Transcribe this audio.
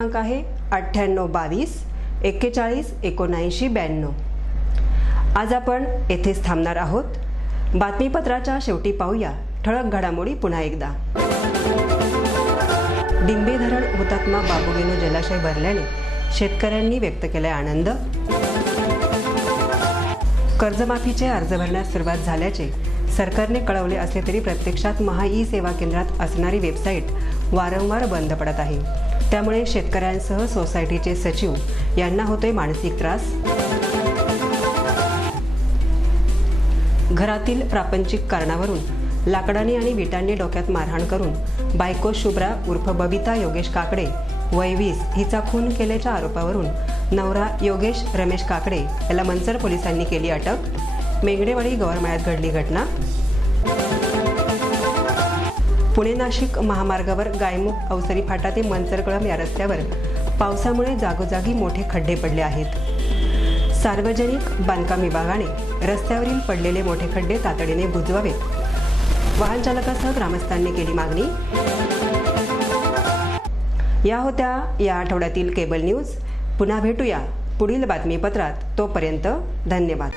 क्रमांक आहे 9822 41 79 92। आज आपण येथेच थांबणार आहोत। बातमीपत्राच्या शेवटी पाहूया ठळक घडामोडी पुन्हा एकदा। डिंबे धरण हुतात्मा बाबूगेनू जलाशय भरल्याने शेतकऱ्यांनी व्यक्त केलाय आनंद। कर्जमाफीचे अर्ज भरण्यास सुरुवात झाल्याचे सरकारने कळवले असले तरी प्रत्यक्षात महा ई सेवा केंद्रात असणारी वेबसाईट वारंवार बंद पडत आहे। त्यामुळे शेतकऱ्यांसह सोसायटीचे सचिव यांना होतोय मानसिक त्रास। घरातील प्रापंचिक कारणावरून लाकडाने आणि विटांनी डोक्यात मारहाण करून बायको शुभ्रा उर्फ बबिता योगेश काकडे वय 20 हिचा खून केल्याच्या आरोपावरून नवरा योगेश रमेश काकडे याला मंचर पोलिसांनी केली अटक। मेंगडेवाडी गवरमाळ्यात घडली घटना। पुणे नाशिक महामार्गावर गायमुख अवसरी फाटा ते मंचरकळम या रस्त्यावर पावसामुळे जागोजागी मोठे खड्डे पडले आहेत। सार्वजनिक बांधकाम विभागाने रस्त्यावरील पडलेले मोठे खड्डे तातडीने बुजवावेत। वाहन चालकासह ग्रामस्थांनी केली मागणी। या होत्या या आठवड्यातील केबल न्यूज। पुन्हा भेटूया पुढील बातमीपत्रात। तोपर्यंत धन्यवाद।